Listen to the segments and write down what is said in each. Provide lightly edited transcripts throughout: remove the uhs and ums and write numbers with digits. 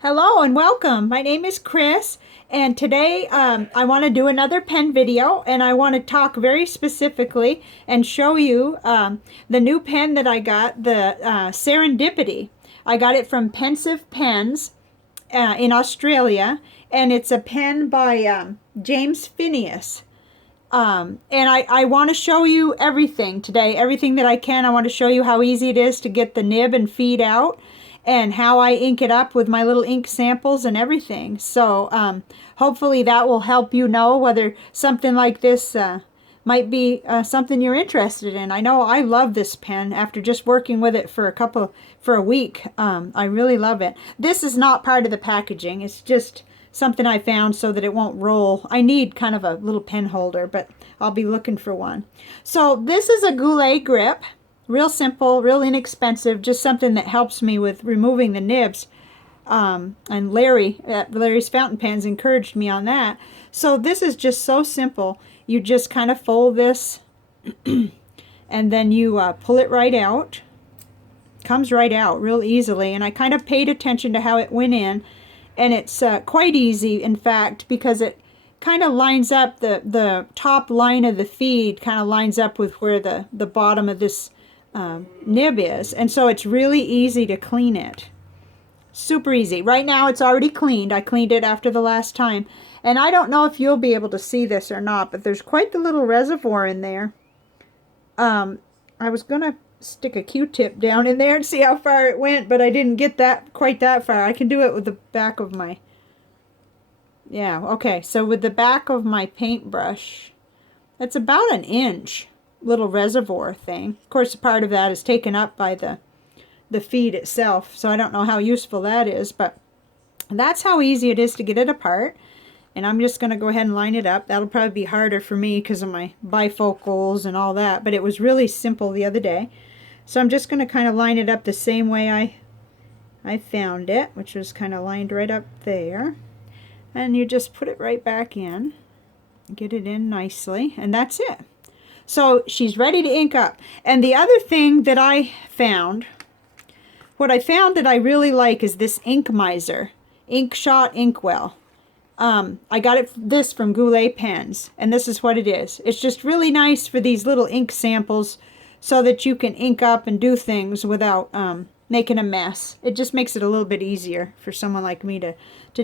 Hello and welcome. My name is Chris, and today I want to do another pen video, and I want to talk very specifically and show you the new pen that I got, the Serendipity. I got it from Pensive Pens in Australia, and it's a pen by James Finniss. And I want to show you everything today, everything that I can. I want to show you how easy it is to get the nib and feed out, and how I ink it up with my little ink samples and everything. So hopefully that will help you know whether something like this might be something you're interested in. I know I love this pen after just working with it for a week. I really love it. This is not part of the packaging. It's just something I found so that it won't roll. I need kind of a little pen holder, but I'll be looking for one. So this is a goulet grip. Real simple, real inexpensive, just something that helps me with removing the nibs. And Larry at Larry's Fountain Pens encouraged me on that. So this is just so simple. You just kind of fold this and then you pull it right out. Comes right out real easily, and I kind of paid attention to how it went in, and it's quite easy, in fact, because it kind of lines up, the top line of the feed kind of lines up with where the bottom of this nib is, and so it's really easy to clean it. Super easy. Right now it's already cleaned. I cleaned it after the last time, and I don't know if you'll be able to see this or not, but there's quite the little reservoir in there. I was gonna stick a Q-tip down in there and see how far it went, but I didn't get that quite that far. I can do it with the back of my okay, so with the back of my paintbrush, that's about an inch little reservoir thing. Of course, part of that is taken up by the feed itself, so I don't know how useful that is, but that's how easy it is to get it apart. And I'm just going to go ahead and line it up. That'll probably be harder for me because of my bifocals and all that, but it was really simple the other day. So I'm just going to kind of line it up the same way I found it, which was kind of lined right up there. And you just put it right back in, get it in nicely, and that's it. So she's ready to ink up. And the other thing that I found, what I found that I really like is this Ink Miser, Ink Shot Inkwell. I got this from Goulet Pens, and this is what it is. It's just really nice for these little ink samples so that you can ink up and do things without making a mess. It just makes it a little bit easier for someone like me to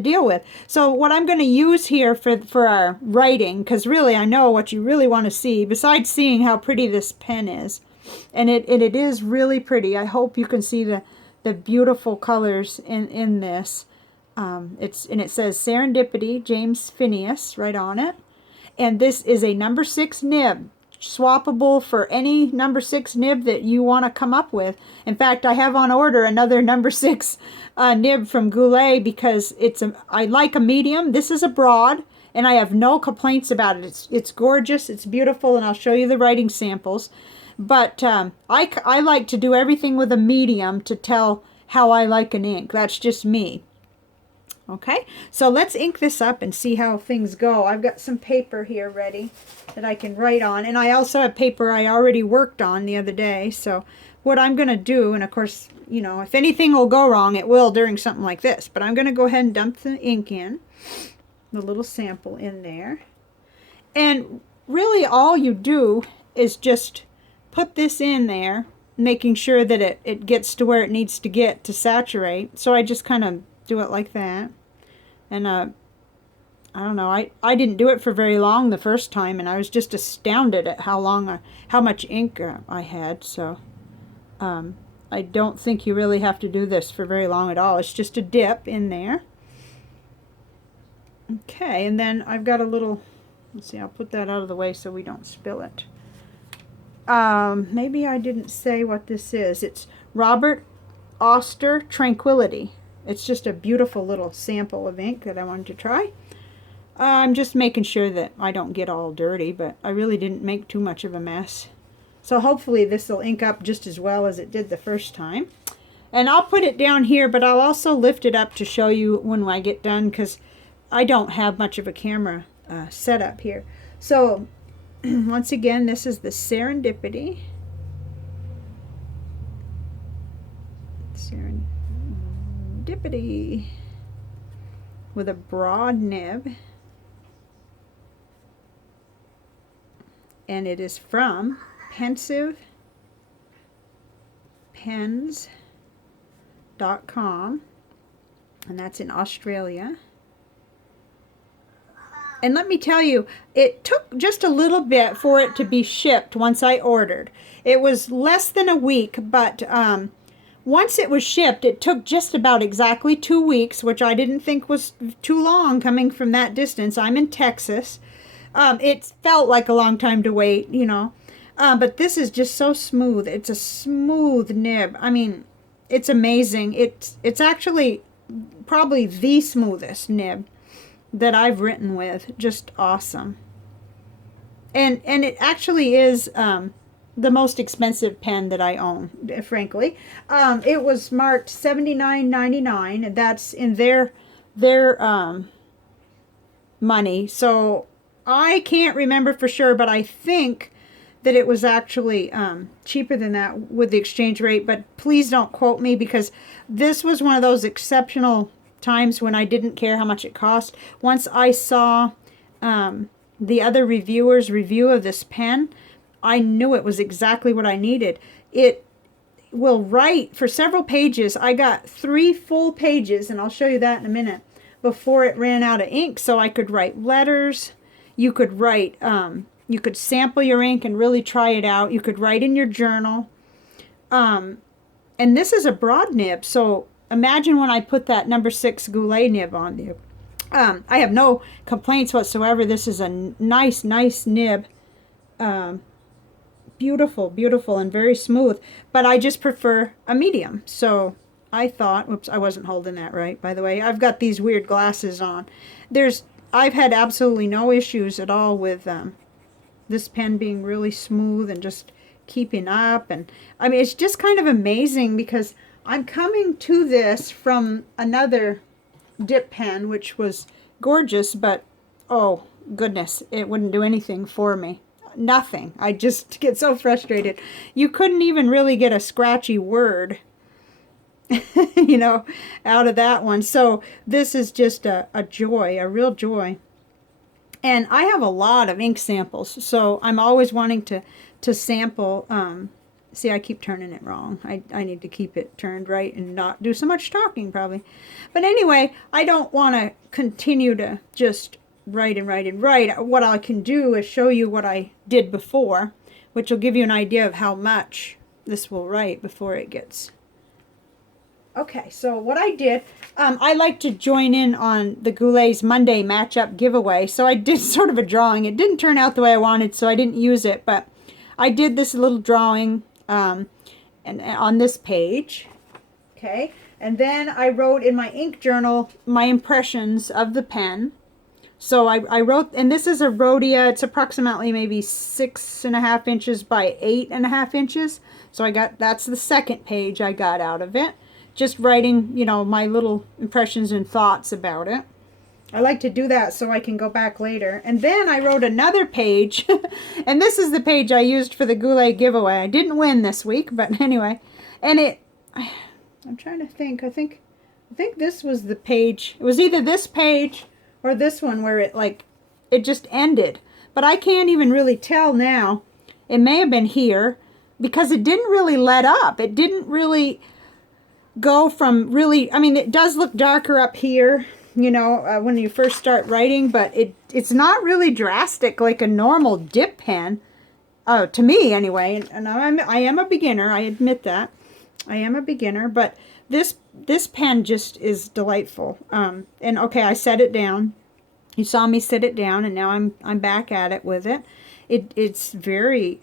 deal with. So what I'm going to use here for our writing, because really I know what you really want to see, besides seeing how pretty this pen is, and it is really pretty. I hope you can see the beautiful colors in this. It says Serendipity, James Finniss, right on it. And this is a number 6 nib, swappable for any number 6 nib that you want to come up with. In fact, I have on order another number 6 nib from Goulet because I like a medium. This is a broad, and I have no complaints about it. It's gorgeous, it's beautiful, and I'll show you the writing samples. But I like to do everything with a medium to tell how I like an ink. That's just me. Okay, so let's ink this up and see how things go. I've got some paper here ready that I can write on, and I also have paper I already worked on the other day. So what I'm going to do, and of course, you know, if anything will go wrong, it will during something like this, but I'm going to go ahead and dump the ink in, the little sample in there. And really all you do is just put this in there, making sure that it gets to where it needs to get to saturate. So I just kind of do it like that. And I don't know, I didn't do it for very long the first time, and I was just astounded at how much ink I had. So I don't think you really have to do this for very long at all. It's just a dip in there. Okay, and then I've got a little, let's see, I'll put that out of the way so we don't spill it. Maybe I didn't say what this is. It's Robert Oster Tranquility. It's just a beautiful little sample of ink that I wanted to try. I'm just making sure that I don't get all dirty, but I really didn't make too much of a mess. So hopefully this will ink up just as well as it did the first time. And I'll put it down here, but I'll also lift it up to show you when I get done, because I don't have much of a camera set up here. So once again, this is the Serendipity. Serendipity. with a broad nib. And it is from Pensive Pens.com, and that's in Australia. And let me tell you, it took just a little bit for it to be shipped once I ordered. It was less than a week, but once it was shipped, it took just about exactly 2 weeks, which I didn't think was too long coming from that distance. I'm in Texas. It felt like a long time to wait, you know. But this is just so smooth. It's a smooth nib. I mean, it's amazing. It's actually probably the smoothest nib that I've written with. Just awesome. And it actually is the most expensive pen that I own, frankly. It was marked $79.99, and that's in their money. So I can't remember for sure, but I think that it was actually cheaper than that with the exchange rate. But please don't quote me, because this was one of those exceptional times when I didn't care how much it cost. Once I saw the other reviewers' review of this pen, I knew it was exactly what I needed. It will write for several pages. I got 3 full pages, and I'll show you that in a minute, before it ran out of ink, so I could write letters. You could write, you could sample your ink and really try it out. You could write in your journal. And this is a broad nib, so imagine when I put that number 6 Goulet nib on you. I have no complaints whatsoever. This is a nice nib. Beautiful, beautiful, and very smooth. But I just prefer a medium. So I thought, whoops, I wasn't holding that right, by the way. I've got these weird glasses on. I've had absolutely no issues at all with this pen being really smooth and just keeping up. And I mean, it's just kind of amazing, because I'm coming to this from another dip pen, which was gorgeous, but oh goodness, it wouldn't do anything for me. Nothing. I just get so frustrated. You couldn't even really get a scratchy word you know, out of that one. So this is just a joy, a real joy. And I have a lot of ink samples, so I'm always wanting to sample. See, I keep turning it wrong. I need to keep it turned right and not do so much talking, probably. But anyway, I don't want to continue to just write and write and write. What I can do is show you what I did before, which will give you an idea of how much this will write before it gets... Okay, so what I did, I like to join in on the Goulet's Monday matchup giveaway, so I did sort of a drawing. It didn't turn out the way I wanted, so I didn't use it, but I did this little drawing and on this page, okay? And then I wrote in my ink journal my impressions of the pen. So I wrote, and this is a Rhodia. It's approximately maybe 6.5 inches by 8.5 inches. So that's the second page I got out of it. Just writing, you know, my little impressions and thoughts about it. I like to do that so I can go back later. And then I wrote another page, and this is the page I used for the Goulet giveaway. I didn't win this week, but anyway. And I'm trying to think. I think this was the page. It was either this page or this one where it just ended. But I can't even really tell now. It may have been here, because it didn't really let up. It didn't really go from really, I mean, it does look darker up here, you know, when you first start writing, but it's not really drastic like a normal dip pen, to me anyway. And I am a beginner, I admit that. I am a beginner, but this pen just is delightful. And okay, I set it down. You saw me set it down, and now I'm back at it with it. It's very,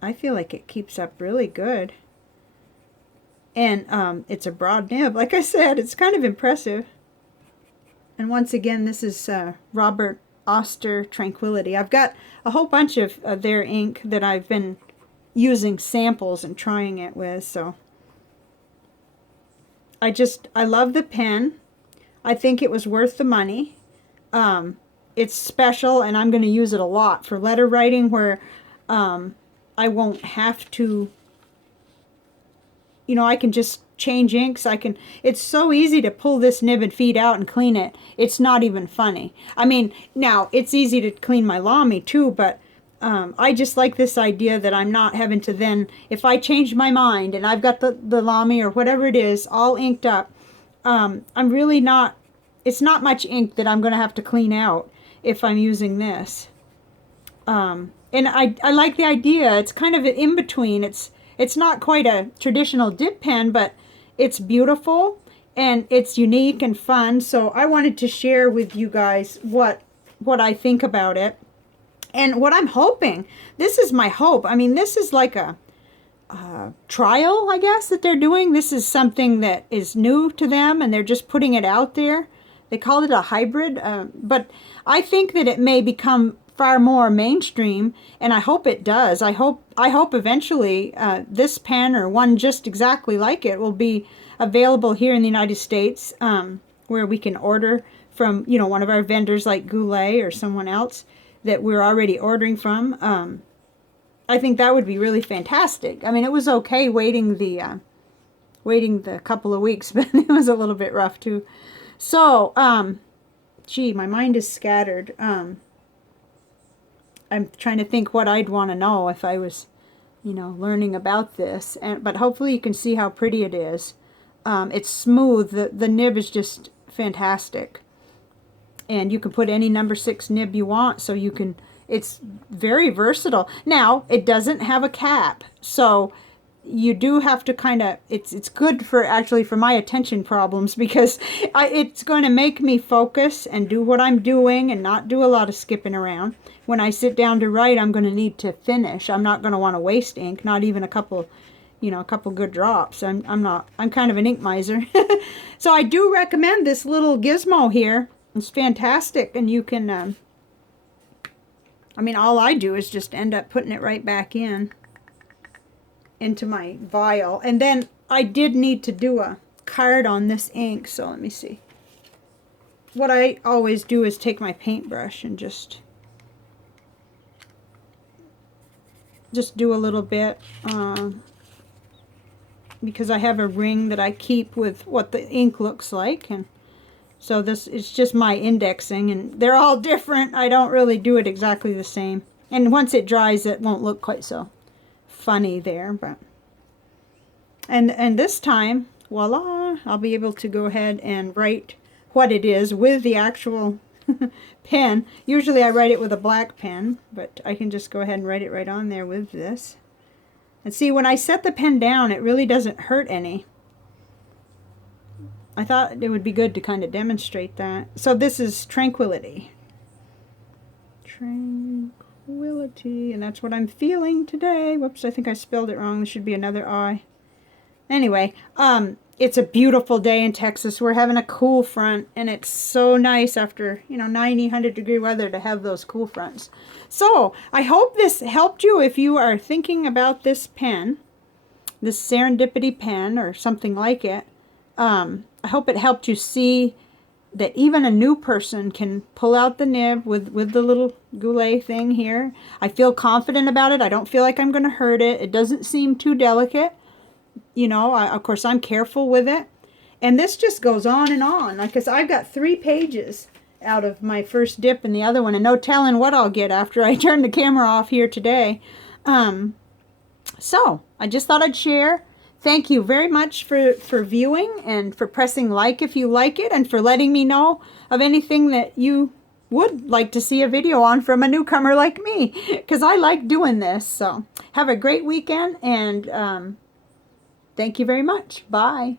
I feel like it keeps up really good. And it's a broad nib. Like I said, it's kind of impressive. And once again, this is Robert Oster Tranquility. I've got a whole bunch of their ink that I've been using samples and trying it with. So I love the pen. I think it was worth the money. It's special, and I'm going to use it a lot for letter writing, where I won't have to you know, I can just change inks. It's so easy to pull this nib and feed out and clean it. It's not even funny. I mean, now it's easy to clean my Lamy too, but I just like this idea that I'm not having to then, if I change my mind and I've got the Lamy or whatever it is all inked up, I'm really not, it's not much ink that I'm going to have to clean out if I'm using this. And I like the idea. It's kind of an in-between. It's not quite a traditional dip pen, but it's beautiful and it's unique and fun. So I wanted to share with you guys what I think about it. And what I'm hoping, this is my hope. I mean, this is like a trial, I guess, that they're doing. This is something that is new to them, and they're just putting it out there. They called it a hybrid, but I think that it may become far more mainstream, and I hope it does. I hope eventually this pen or one just exactly like it will be available here in the United States, where we can order from, you know, one of our vendors like Goulet or someone else that we're already ordering from. I think that would be really fantastic. I mean, it was okay waiting the couple of weeks, but it was a little bit rough too. So, gee, my mind is scattered. I'm trying to think what I'd want to know if I was, you know, learning about this. But hopefully you can see how pretty it is. It's smooth. The nib is just fantastic. And you can put any number 6 nib you want, so you can, it's very versatile. Now, it doesn't have a cap, so you do have to kind of, it's good for, actually, for my attention problems, because it's going to make me focus and do what I'm doing and not do a lot of skipping around. When I sit down to write, I'm going to need to finish. I'm not going to want to waste ink, not even a couple, you know, a couple good drops. I'm kind of an ink miser. So I do recommend this little gizmo here. It's fantastic, and you can, I mean, all I do is just end up putting it right back into my vial. And then I did need to do a card on this ink, so let me see. What I always do is take my paintbrush and just do a little bit, because I have a ring that I keep with what the ink looks like, and so this is just my indexing, and they're all different. I don't really do it exactly the same. And once it dries, it won't look quite so funny there. But and this time, voila, I'll be able to go ahead and write what it is with the actual pen. Usually I write it with a black pen, but I can just go ahead and write it right on there with this. And see, when I set the pen down, it really doesn't hurt any. I thought it would be good to kind of demonstrate that. So this is Tranquility. Tranquility, and that's what I'm feeling today. Whoops, I think I spelled it wrong. There should be another I. Anyway, it's a beautiful day in Texas. We're having a cool front, and it's so nice after, you know, 90, 100-degree weather to have those cool fronts. So I hope this helped you if you are thinking about this pen, this Serendipity pen or something like it. I hope it helped you see that even a new person can pull out the nib with the little Goulet thing here. I feel confident about it. I don't feel like I'm going to hurt it. It doesn't seem too delicate. You know, of course, I'm careful with it. And this just goes on and on. Because I've got 3 pages out of my first dip and the other one, and no telling what I'll get after I turn the camera off here today. So, I just thought I'd share. Thank you very much for viewing and for pressing like if you like it, and for letting me know of anything that you would like to see a video on from a newcomer like me, because I like doing this. So have a great weekend, and thank you very much. Bye.